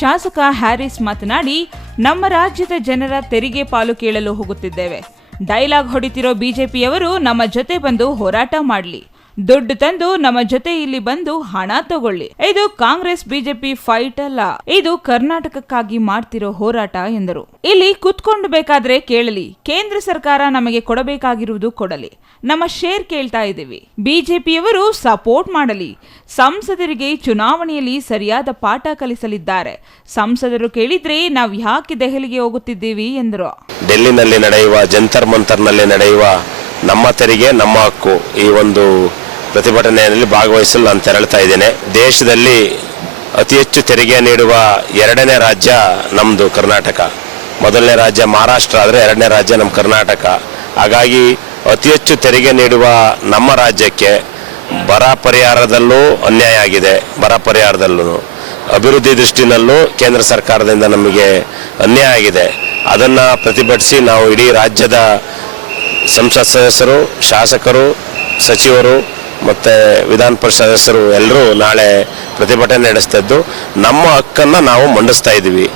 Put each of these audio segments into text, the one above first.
ಶಾಸಕ ಹ್ಯಾರಿಸ್ ಮಾತನಾಡಿ, ನಮ್ಮ ರಾಜ್ಯದ ಜನರ ತೆರಿಗೆ ಪಾಲು ಕೇಳಲು ಹೋಗುತ್ತಿದ್ದೇವೆ. ಡೈಲಾಗ್ ಹೊಡಿತಿರೋ ಬಿಜೆಪಿಯವರು ನಮ್ಮ ಜೊತೆ ಬಂದು ಹೋರಾಟ ಮಾಡಲಿ, ದುಡ್ಡು ತಂದು ನಮ್ಮ ಜೊತೆ ಇಲ್ಲಿ ಬಂದು ಹಣ ತಗೊಳ್ಳಿ. ಇದು ಕಾಂಗ್ರೆಸ್ ಬಿಜೆಪಿ ಫೈಟ್ ಅಲ್ಲ, ಇದು ಕರ್ನಾಟಕಕ್ಕಾಗಿ ಮಾಡ್ತಿರೋ ಹೋರಾಟ ಎಂದರು. ಇಲ್ಲಿ ಕುತ್ಕೊಂಡು ಬೇಕಾದ್ರೆ ಕೇಳಲಿ, ಕೇಂದ್ರ ಸರ್ಕಾರ ನಮಗೆ ಕೊಡಬೇಕಾಗಿರುವುದು ಕೊಡಲಿ, ನಮ್ಮ ಶೇರ್ ಕೇಳ್ತಾ ಇದ್ದೀವಿ. ಬಿಜೆಪಿಯವರು ಸಪೋರ್ಟ್ ಮಾಡಲಿ. ಸಂಸದರಿಗೆ ಚುನಾವಣೆಯಲ್ಲಿ ಸರಿಯಾದ ಪಾಠ ಕಲಿಸಲಿದ್ದಾರೆ. ಸಂಸದರು ಕೇಳಿದ್ರೆ ನಾವು ಯಾಕೆ ದೆಹಲಿಗೆ ಹೋಗುತ್ತಿದ್ದೀವಿ ಎಂದರು. ಡೆಲ್ಲಿನಲ್ಲಿ ನಡೆಯುವ ಜಂತರ್ ಮಂತರ್ನಲ್ಲಿ ನಡೆಯುವ ನಮ್ಮ ತೆರಿಗೆ ನಮ್ಮ ಹಕ್ಕು ಈ ಒಂದು ಪ್ರತಿಭಟನೆಯಲ್ಲಿ ಭಾಗವಹಿಸಲು ನಾನು ತೆರಳುತ್ತಾ ಇದ್ದೇನೆ. ದೇಶದಲ್ಲಿ ಅತಿ ಹೆಚ್ಚು ತೆರಿಗೆ ನೀಡುವ ಎರಡನೇ ರಾಜ್ಯ ನಮ್ಮದು ಕರ್ನಾಟಕ. ಮೊದಲನೇ ರಾಜ್ಯ ಮಹಾರಾಷ್ಟ್ರ ಆದರೆ ಎರಡನೇ ರಾಜ್ಯ ನಮ್ಮ ಕರ್ನಾಟಕ. ಹಾಗಾಗಿ ಅತಿ ಹೆಚ್ಚು ತೆರಿಗೆ ನೀಡುವ ನಮ್ಮ ರಾಜ್ಯಕ್ಕೆ ಬರ ಪರಿಹಾರದಲ್ಲೂ ಅನ್ಯಾಯ ಆಗಿದೆ. ಬರ ಪರಿಹಾರದಲ್ಲೂ ಅಭಿವೃದ್ಧಿ ದೃಷ್ಟಿನಲ್ಲೂ ಕೇಂದ್ರ ಸರ್ಕಾರದಿಂದ ನಮಗೆ ಅನ್ಯಾಯ ಆಗಿದೆ. ಅದನ್ನು ಪ್ರತಿಭಟಿಸಿ ನಾವು ಇಡೀ ರಾಜ್ಯದ ಸಂಸತ್ ಸದಸ್ಯರು, ಶಾಸಕರು, ಸಚಿವರು ಮತ್ತು ವಿಧಾನ ಪರಿಷತ್ ಸದಸ್ಯರು ಎಲ್ಲರೂ ನಾಳೆ ಪ್ರತಿಭಟನೆ ನಡೆಸ್ತಿದ್ದು ನಮ್ಮ ಹಕ್ಕನ್ನು ನಾವು ಮಂಡಿಸ್ತಾ ಇದ್ದೀವಿ.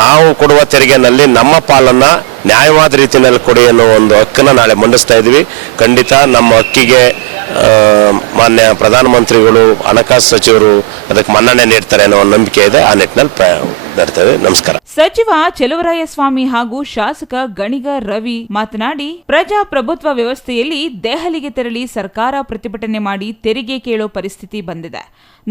ನಾವು ಕೊಡುವ ತೆರಿಗೆನಲ್ಲಿ ನಮ್ಮ ಪಾಲನ್ನು ನ್ಯಾಯವಾದ ರೀತಿಯಲ್ಲಿ ಕೊಡಿ ಅನ್ನೋ ಒಂದು ಹಕ್ಕನ್ನು ನಾಳೆ ಮಂಡಿಸ್ತಾ ಇದ್ದೀವಿ. ಖಂಡಿತ ನಮ್ಮ ಹಕ್ಕಿಗೆ ಮಾನ್ಯ ಪ್ರಧಾನಮಂತ್ರಿಗಳು, ಹಣಕಾಸು ಸಚಿವರು ಅದಕ್ಕೆ ಮನ್ನಣೆ ನೀಡ್ತಾರೆ ಅನ್ನೋ ಒಂದು ನಂಬಿಕೆ ಇದೆ. ಆ ನಿಟ್ಟಿನಲ್ಲಿ ನಡ್ತೇವೆ. ನಮಸ್ಕಾರ. ಸಚಿವ ಚೆಲುವರಾಯಸ್ವಾಮಿ ಹಾಗೂ ಶಾಸಕ ಗಣಿಗ ರವಿ ಮಾತನಾಡಿ, ಪ್ರಜಾಪ್ರಭುತ್ವ ವ್ಯವಸ್ಥೆಯಲ್ಲಿ ದೆಹಲಿಗೆ ತೆರಳಿ ಸರ್ಕಾರ ಪ್ರತಿಭಟನೆ ಮಾಡಿ ತೆರಿಗೆ ಕೇಳೋ ಪರಿಸ್ಥಿತಿ ಬಂದಿದೆ.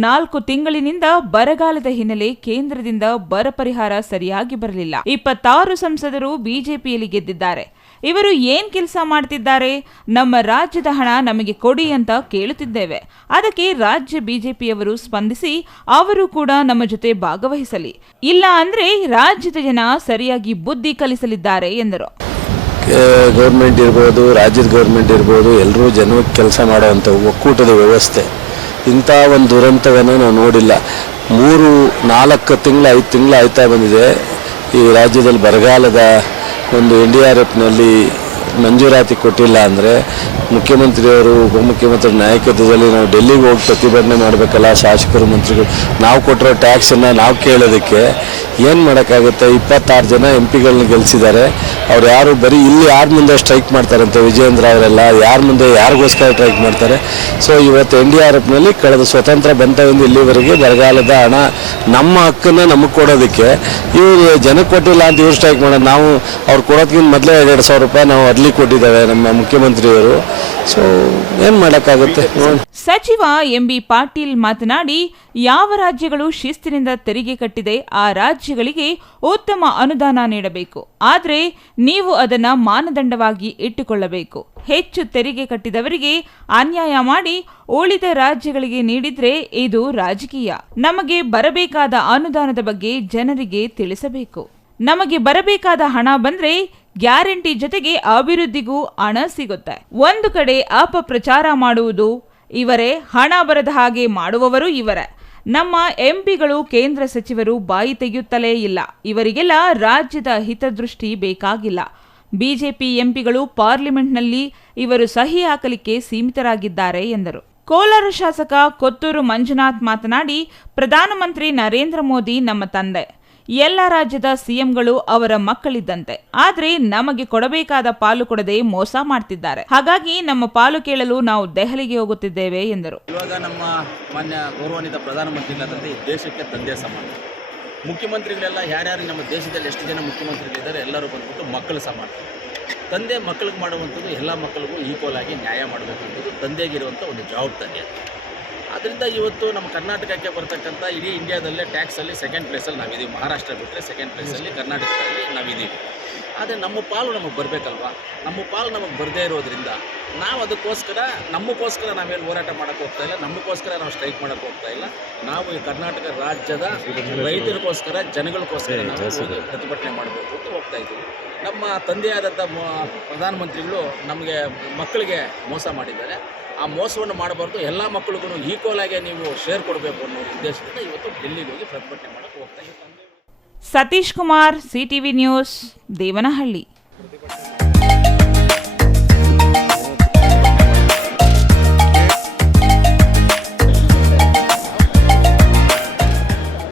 4 ತಿಂಗಳಿನಿಂದ ಬರಗಾಲದ ಹಿನ್ನೆಲೆ ಕೇಂದ್ರದಿಂದ ಬರ ಪರಿಹಾರ ಸರಿಯಾಗಿ ಬರಲಿಲ್ಲ. 26 ಸಂಸದರು ಬಿಜೆಪಿಯಲ್ಲಿ ಗೆದ್ದಿದ್ದಾರೆ. ಇವರು ಏನ್ ಕೆಲಸ ಮಾಡ್ತಿದ್ದಾರೆ? ನಮ್ಮ ರಾಜ್ಯದ ಹಣ ನಮಗೆ ಕೊಡಿ ಅಂತ ಕೇಳುತ್ತಿದ್ದೇವೆ. ಅದಕ್ಕೆ ರಾಜ್ಯ ಬಿಜೆಪಿಯವರು ಸ್ಪಂದಿಸಿ ಅವರು ಕೂಡ ನಮ್ಮ ಜೊತೆ ಭಾಗವಹಿಸಲಿ, ಇಲ್ಲ ಅಂದ್ರೆ ರಾಜ್ಯದ ಜನ ಸರಿಯಾಗಿ ಬುದ್ಧಿ ಕಲಿಸಲಿದ್ದಾರೆ ಎಂದರು. ಗೌರ್ಮೆಂಟ್ ಇರ್ಬೋದು, ರಾಜ್ಯದ ಗೌರ್ಮೆಂಟ್ ಇರ್ಬೋದು, ಎಲ್ಲರೂ ಜನಕ್ಕೆ ಕೆಲಸ ಮಾಡುವಂಥ ಒಕ್ಕೂಟದ ವ್ಯವಸ್ಥೆ. ಇಂಥ ಒಂದು ದುರಂತವನ್ನು ನಾವು ನೋಡಿಲ್ಲ. 3-4 ತಿಂಗಳು 5 ತಿಂಗಳು ಆಯ್ತಾ ಬಂದಿದೆ. ಈ ರಾಜ್ಯದಲ್ಲಿ ಬರಗಾಲದ ಒಂದು NDRFನಲ್ಲಿ ಮಂಜೂರಾತಿ ಕೊಟ್ಟಿಲ್ಲ ಅಂದರೆ ಮುಖ್ಯಮಂತ್ರಿಯವರು, ಉಪಮುಖ್ಯಮಂತ್ರಿ ನಾಯಕತ್ವದಲ್ಲಿ ನಾವು ಡೆಲ್ಲಿಗೆ ಹೋಗಿ ಪ್ರತಿಭಟನೆ ಮಾಡಬೇಕಲ್ಲ. ಶಾಸಕರು, ಮಂತ್ರಿಗಳು ನಾವು ಕೊಟ್ಟಿರೋ ಟ್ಯಾಕ್ಸನ್ನು ನಾವು ಕೇಳೋದಕ್ಕೆ ಏನು ಮಾಡೋಕ್ಕಾಗುತ್ತೆ? 26 ಜನ MP ಗಳನ್ನ ಗೆಲ್ಲಿಸಿದ್ದಾರೆ. ಅವ್ರು ಯಾರು ಬರೀ ಇಲ್ಲಿ ಯಾರ ಮುಂದೆ ಸ್ಟ್ರೈಕ್ ಮಾಡ್ತಾರಂತೆ, ವಿಜಯೇಂದ್ರ ಅವರೆಲ್ಲ ಯಾರ ಮುಂದೆ ಯಾರಿಗೋಸ್ಕರ ಸ್ಟ್ರೈಕ್ ಮಾಡ್ತಾರೆ? ಸೊ ಇವತ್ತು NDRFನಲ್ಲಿ ಕಳೆದ ಸ್ವತಂತ್ರ ಬಂತವಿಂದ ಇಲ್ಲಿವರೆಗೆ ಬರಗಾಲದ ಹಣ ನಮ್ಮ ಹಕ್ಕನ್ನು ನಮಗೆ ಕೊಡೋದಕ್ಕೆ ಇವರು ಜನಕ್ಕೆ ಕೊಟ್ಟಿಲ್ಲ ಅಂತ ಇವ್ರು ಸ್ಟ್ರೈಕ್ ಮಾಡೋದು. ನಾವು ಅವ್ರು ಕೊಡೋದಕ್ಕಿಂತ ಮೊದಲೇ 2,000 ರೂಪಾಯಿ ನಾವು ಅರ್ಲಿ ಕೊಟ್ಟಿದ್ದೇವೆ ನಮ್ಮ ಮುಖ್ಯಮಂತ್ರಿಯವರು. ಸೊ ಏನು ಮಾಡೋಕ್ಕಾಗುತ್ತೆ? ಸಚಿವ MB ಪಾಟೀಲ್ ಮಾತನಾಡಿ, ಯಾವ ರಾಜ್ಯಗಳು ಶಿಸ್ತಿನಿಂದ ತೆರಿಗೆ ಕಟ್ಟಿದೆ ಆ ರಾಜ್ಯಗಳಿಗೆ ಉತ್ತಮ ಅನುದಾನ ನೀಡಬೇಕು. ಆದರೆ ನೀವು ಅದನ್ನ ಮಾನದಂಡವಾಗಿ ಇಟ್ಟುಕೊಳ್ಳಬೇಕು. ಹೆಚ್ಚು ತೆರಿಗೆ ಕಟ್ಟಿದವರಿಗೆ ಅನ್ಯಾಯ ಮಾಡಿ ಉಳಿದ ರಾಜ್ಯಗಳಿಗೆ ನೀಡಿದ್ರೆ ಇದು ರಾಜಕೀಯ. ನಮಗೆ ಬರಬೇಕಾದ ಅನುದಾನದ ಬಗ್ಗೆ ಜನರಿಗೆ ತಿಳಿಸಬೇಕು. ನಮಗೆ ಬರಬೇಕಾದ ಹಣ ಬಂದ್ರೆ ಗ್ಯಾರಂಟಿ ಜೊತೆಗೆ ಅಭಿವೃದ್ಧಿಗೂ ಹಣ ಸಿಗುತ್ತೆ. ಒಂದು ಕಡೆ ಅಪಪ್ರಚಾರ ಮಾಡುವುದು ಇವರೇ, ಹಣ ಬರದ ಹಾಗೆ ಮಾಡುವವರು ಇವರೇ. ನಮ್ಮ MPಗಳು, ಕೇಂದ್ರ ಸಚಿವರು ಬಾಯಿ ತೆಗೆಯುತ್ತಲೇ ಇಲ್ಲ. ಇವರಿಗೆಲ್ಲ ರಾಜ್ಯದ ಹಿತದೃಷ್ಟಿ ಬೇಕಾಗಿಲ್ಲ. ಬಿಜೆಪಿ MPಗಳು ಪಾರ್ಲಿಮೆಂಟ್ನಲ್ಲಿ ಇವರು ಸಹಿ ಹಾಕಲಿಕ್ಕೆ ಸೀಮಿತರಾಗಿದ್ದಾರೆ ಎಂದರು. ಕೋಲಾರ ಶಾಸಕ ಕೊತ್ತೂರು ಮಂಜುನಾಥ್ ಮಾತನಾಡಿ, ಪ್ರಧಾನಮಂತ್ರಿ ನರೇಂದ್ರ ಮೋದಿ ನಮ್ಮ ತಂದೆ. ಎಲ್ಲ ರಾಜ್ಯದ CMಗಳು ಅವರ ಮಕ್ಕಳಿದ್ದಂತೆ. ಆದ್ರೆ ನಮಗೆ ಕೊಡಬೇಕಾದ ಪಾಲು ಕೊಡದೆ ಮೋಸ ಮಾಡ್ತಿದ್ದಾರೆ. ಹಾಗಾಗಿ ನಮ್ಮ ಪಾಲು ಕೇಳಲು ನಾವು ದೆಹಲಿಗೆ ಹೋಗುತ್ತಿದ್ದೇವೆ ಎಂದರು. ಇವಾಗ ನಮ್ಮ ಮಾನ್ಯ ಗೌರವಾನ್ವಿತ ಪ್ರಧಾನಮಂತ್ರಿಗಳಾದಂತೆ ದೇಶಕ್ಕೆ ತಂದೆ ಸಮಾನ. ಮುಖ್ಯಮಂತ್ರಿಗಳೆಲ್ಲ ಯಾರ್ಯಾರು ನಮ್ಮ ದೇಶದಲ್ಲಿ ಎಷ್ಟು ಜನ ಮುಖ್ಯಮಂತ್ರಿಗಳಿದ್ದಾರೆ ಎಲ್ಲರೂ ಬಂದ್ಬಿಟ್ಟು ಮಕ್ಕಳು ಸಮಾನ. ತಂದೆ ಮಕ್ಕಳಿಗೆ ಮಾಡುವಂಥದ್ದು ಎಲ್ಲ ಮಕ್ಕಳಿಗೂ ಈಕ್ವಲ್ ಆಗಿ ನ್ಯಾಯ ಮಾಡಬೇಕಂಥದ್ದು ತಂದೆಗಿರುವಂಥ ಒಂದು ಜವಾಬ್ದಾರಿ. ಅದರಿಂದ ಇವತ್ತು ನಮ್ಮ ಕರ್ನಾಟಕಕ್ಕೆ ಬರ್ತಕ್ಕಂಥ ಇಡೀ ಇಂಡಿಯಾದಲ್ಲೇ ಟ್ಯಾಕ್ಸಲ್ಲಿ 2nd ಪ್ಲೇಸಲ್ಲಿ ನಾವಿದ್ದೀವಿ. ಮಹಾರಾಷ್ಟ್ರ ಬಿಟ್ಟರೆ 2nd ಪ್ಲೇಸಲ್ಲಿ ಕರ್ನಾಟಕದಲ್ಲಿ ನಾವಿದ್ದೀವಿ. ಆದರೆ ನಮ್ಮ ಪಾಲು ನಮಗೆ ಬರಬೇಕಲ್ವ? ನಮ್ಮ ಪಾಲು ನಮಗೆ ಬರದೇ ಇರೋದ್ರಿಂದ ನಾವು ಅದಕ್ಕೋಸ್ಕರ ನಮಗೋಸ್ಕರ ನಾವೇನು ಹೋರಾಟ ಮಾಡೋಕ್ಕೆ ಹೋಗ್ತಾ ಇಲ್ಲ, ನಮಗೋಸ್ಕರ ನಾವು ಸ್ಟ್ರೈಕ್ ಮಾಡೋಕ್ಕೆ ಹೋಗ್ತಾ ಇಲ್ಲ. ನಾವು ಈ ಕರ್ನಾಟಕ ರಾಜ್ಯದ ರೈತರಿಗೋಸ್ಕರ, ಜನಗಳಿಗೋಸ್ಕರ ನಾವು ಪ್ರತಿಭಟನೆ ಮಾಡಬೇಕು ಅಂತ ಹೋಗ್ತಾ ಇದ್ದೀವಿ. ನಮ್ಮ ತಂದೆಯಾದಂಥ ಪ್ರಧಾನಮಂತ್ರಿಗಳು ನಮಗೆ ಮಕ್ಕಳಿಗೆ ಮೋಸ ಮಾಡಿದ್ದಾರೆ. ಆ ಮೋಸವನ್ನು ಮಾಡಬಾರ್ದು, ಎಲ್ಲ ಮಕ್ಕಳಿಗೂ ಈಕ್ವಲ್ ಆಗಿ ನೀವು ಶೇರ್ ಕೊಡಬೇಕು ಅನ್ನೋ ಉದ್ದೇಶದಿಂದ ಇವತ್ತು ಡೆಲ್ಲಿಗೆ ಹೋಗಿ ಪ್ರತಿಭಟನೆ ಮಾಡೋಕ್ಕೆ ಹೋಗ್ತಾ ಇದ್ದೀವಿ. Satish Kumar, CTV news, Devanahalli.